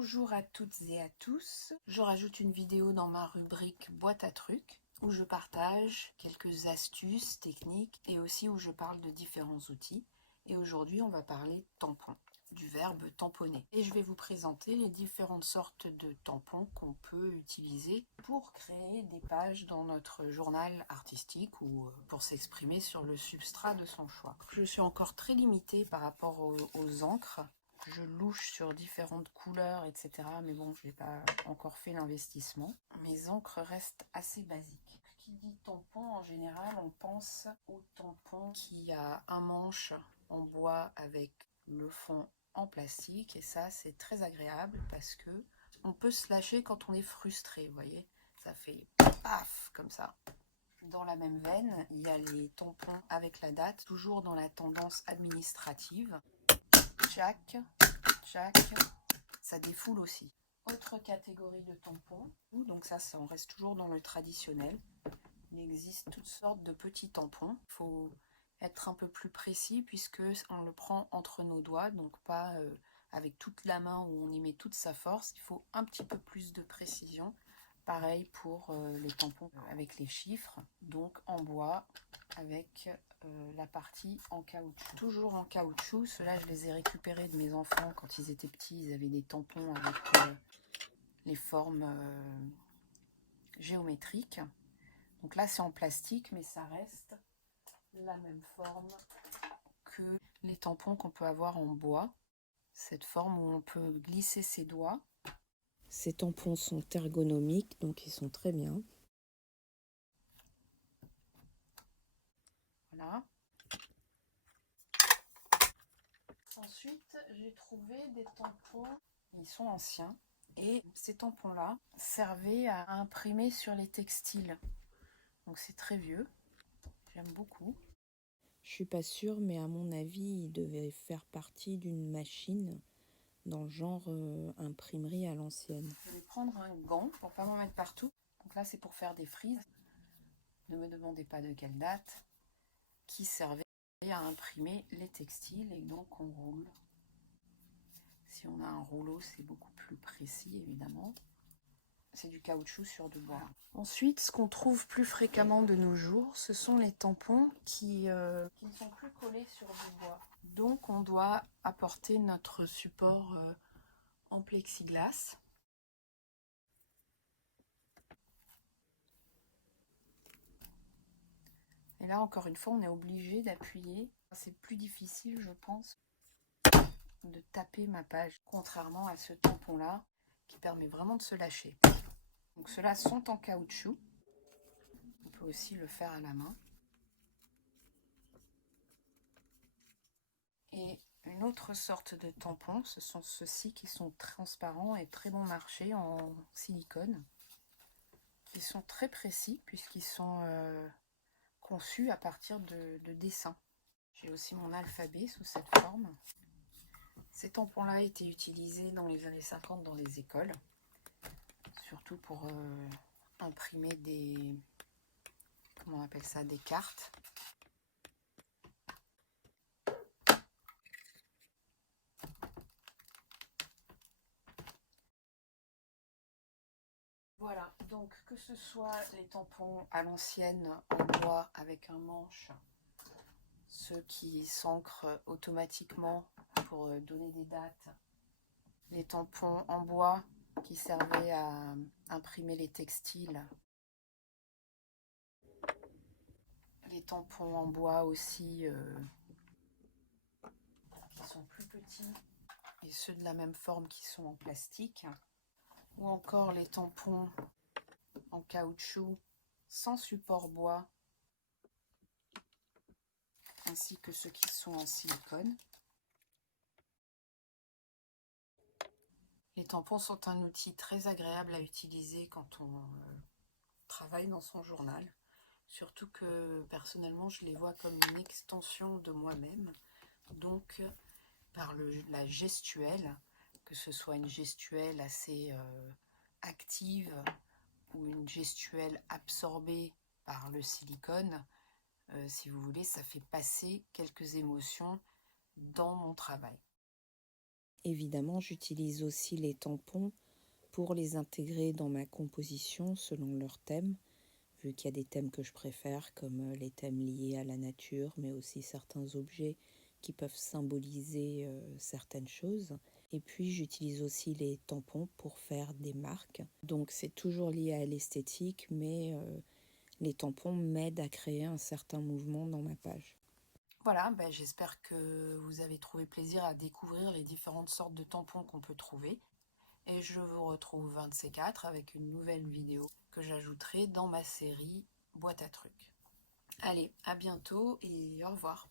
Bonjour à toutes et à tous, je rajoute une vidéo dans ma rubrique boîte à trucs où je partage quelques astuces, techniques et aussi où je parle de différents outils. Et aujourd'hui on va parler tampons, du verbe tamponner. Et je vais vous présenter les différentes sortes de tampons qu'on peut utiliser pour créer des pages dans notre journal artistique ou pour s'exprimer sur le substrat de son choix. Je suis encore très limitée par rapport aux encres. Je louche sur différentes couleurs, etc. Mais bon, je n'ai pas encore fait l'investissement. Mes encres restent assez basiques. Qui dit tampon, en général, on pense au tampon qui a un manche en bois avec le fond en plastique. Et ça, c'est très agréable parce que on peut se lâcher quand on est frustré, vous voyez. Ça fait paf, comme ça. Dans la même veine, il y a les tampons avec la date, toujours dans la tendance administrative. Tchac, tchac, ça défoule aussi. Autre catégorie de tampons, donc ça on reste toujours dans le traditionnel. Il existe toutes sortes de petits tampons. Il faut être un peu plus précis puisque on le prend entre nos doigts, donc pas avec toute la main où on y met toute sa force. Il faut un petit peu plus de précision. Pareil pour les tampons avec les chiffres, donc en bois avec la partie en caoutchouc. Toujours en caoutchouc, ceux-là je les ai récupérés de mes enfants quand ils étaient petits, ils avaient des tampons avec les formes géométriques. Donc là c'est en plastique mais ça reste la même forme que les tampons qu'on peut avoir en bois. Cette forme où on peut glisser ses doigts. Ces tampons sont ergonomiques donc ils sont très bien. Voilà. Ensuite, j'ai trouvé des tampons, ils sont anciens, et ces tampons-là servaient à imprimer sur les textiles. Donc c'est très vieux, j'aime beaucoup. Je suis pas sûre, mais à mon avis, il devait faire partie d'une machine dans le genre imprimerie à l'ancienne. Je vais prendre un gant pour pas m'en mettre partout. Donc là, c'est pour faire des frises. Ne me demandez pas de quelle date, qui servait à imprimer les textiles et donc on roule. Si on a un rouleau, c'est beaucoup plus précis, évidemment. C'est du caoutchouc sur du bois. Ensuite, ce qu'on trouve plus fréquemment de nos jours, ce sont les tampons qui ne sont plus collés sur du bois. Donc, on doit apporter notre support en plexiglas. Et là, encore une fois, on est obligé d'appuyer. C'est plus difficile, je pense, de taper ma page, contrairement à ce tampon-là, qui permet vraiment de se lâcher. Donc, ceux-là sont en caoutchouc. On peut aussi le faire à la main. Et une autre sorte de tampons, ce sont ceux-ci qui sont transparents et très bon marché en silicone, qui sont très précis puisqu'ils sont conçus à partir de dessins. J'ai aussi mon alphabet sous cette forme. Ces tampons-là étaient utilisés dans les années 50 dans les écoles, surtout pour imprimer des, comment on appelle ça, des cartes. Voilà, donc que ce soit les tampons à l'ancienne en bois avec un manche, ceux qui s'ancrent automatiquement pour donner des dates, les tampons en bois qui servaient à imprimer les textiles, les tampons en bois aussi qui sont plus petits et ceux de la même forme qui sont en plastique, ou encore les tampons en caoutchouc sans support bois, ainsi que ceux qui sont en silicone. Les tampons sont un outil très agréable à utiliser quand on travaille dans son journal. Surtout que personnellement, je les vois comme une extension de moi-même. Donc, par la gestuelle, que ce soit une gestuelle assez active ou une gestuelle absorbée par le silicone, si vous voulez, ça fait passer quelques émotions dans mon travail. Évidemment, j'utilise aussi les tampons pour les intégrer dans ma composition selon leur thème, vu qu'il y a des thèmes que je préfère, comme les thèmes liés à la nature, mais aussi certains objets qui peuvent symboliser certaines choses. Et puis j'utilise aussi les tampons pour faire des marques. Donc c'est toujours lié à l'esthétique, mais les tampons m'aident à créer un certain mouvement dans ma page. Voilà, j'espère que vous avez trouvé plaisir à découvrir les différentes sortes de tampons qu'on peut trouver. Et je vous retrouve 24 avec une nouvelle vidéo que j'ajouterai dans ma série boîte à trucs. Allez, à bientôt et au revoir.